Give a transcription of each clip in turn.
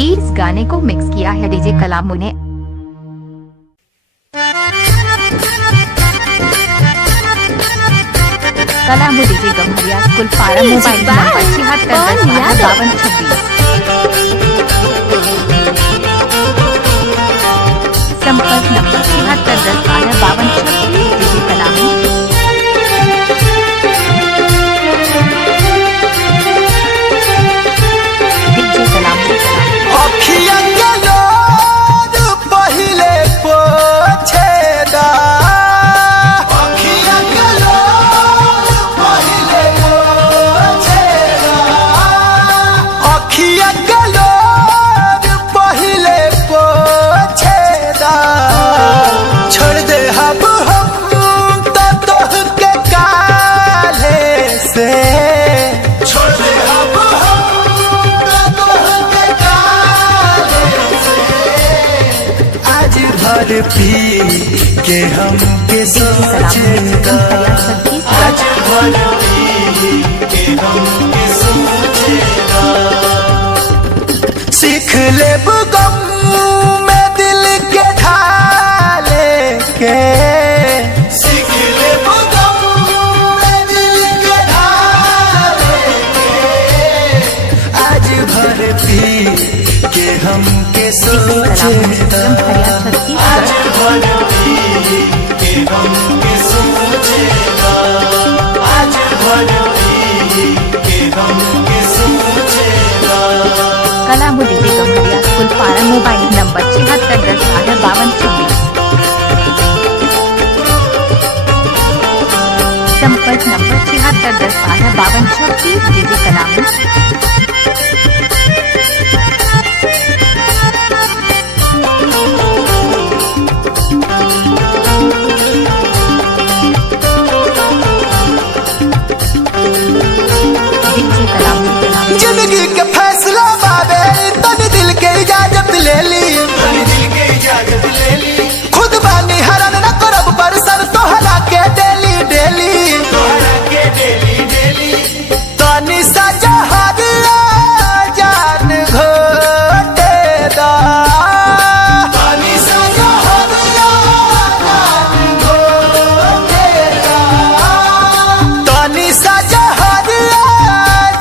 इस गाने को मिक्स किया है डीजे कलामू ने। कलामू डीजे गम्हरिया स्कूल पारा मोबाइल नंबर 76105226। संपर्क number 76105226 DJ Kalamu. DJ Kalamu अखिया के लोर पहिले पोछेदा, अखिया के लोर पहिले पोछेदा, अखिया के लोर पहिले पोछेदा। छोड़ दे हम तो तोहके काल्हे से, छोड़ दे हम तो तोहके काल्हे से। आज भर पी के हम के सोचेगा, आज भर पी के हम के सोचेगा। सीख ले गम में दिल के ढाले के, सीख ले गम में दिल के ढाले के। आज भर पी के हम के सोचेगा, आज भर पी के हम के सोचेगा, आज भर पी के हम के सोचेगा। कलामू डीजे गम्हरिया स्कूल पारा मोबाइल नंबर 76105226। संपर्क number 76105226 DJ Kalamu. DJ Kalamu जिंदगी के फैसला बाबे तनी दिल के इजाजत ले ली, तनी दिल के इजाजत ले ली। खुद बानी हरन न करब बरसर तोहरा के डेली डेली, तोहरा के डेली डेली। तनी सजा हरिया जान घोटे दा, तनी सजा हरिया जान घोटे दा, तनी सजा हरिया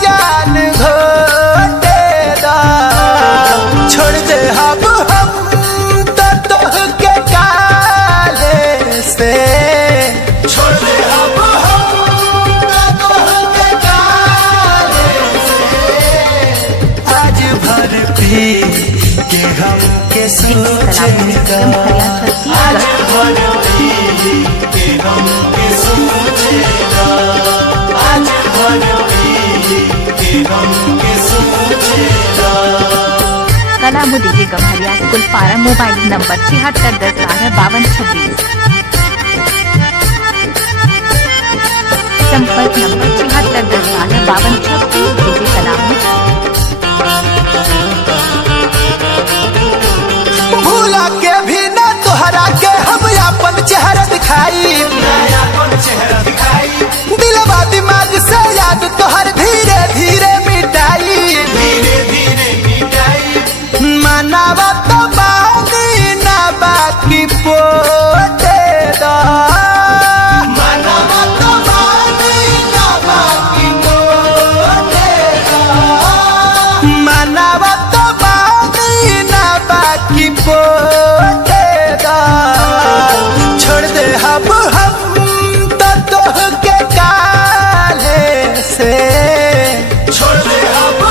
जान घोटे दा। छोड़ दे हम तो तोहके काल्हे से, छोड़ दे हम तो तोहके काल्हे से। आज भर पी के हम के सोचेगा, आज भर पी के हम के सोचेगा, आज भर पी के हम के सोचेगा। कलामू डीजे गम्हरिया स्कूल पारा मोबाइल नंबर 76105226। संपर्क नंबर 76105226 डीजे कलामू। भूला के भी ना तोहरा के हम अपन चेहरा दिखाई, अपन चेहरा दिखाई। दिलवा दिमाग से याद तोहर धीरे धीरे मिटाई, धीरे धीरे मिटाई। मनावा तो बानी ना बाकी पोते दा, मनावा तो बानी ना बाकी पोते दा, मनावा तो बानी ना बाकी पोते दा। छोड़ दे हम तो तोहके काल्हे से, छोड़ दे हम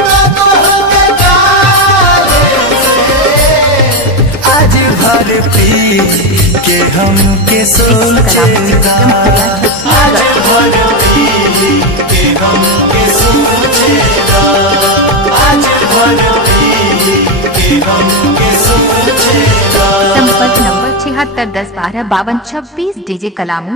तो तोहके काल्हे से। आज भर पी के हम के सोचेगा, आज भर पी के हम के सोचेगा, आज भर पी के हम के सोचेगा। संपर्क नंबर 76105226 डीजे कलामू।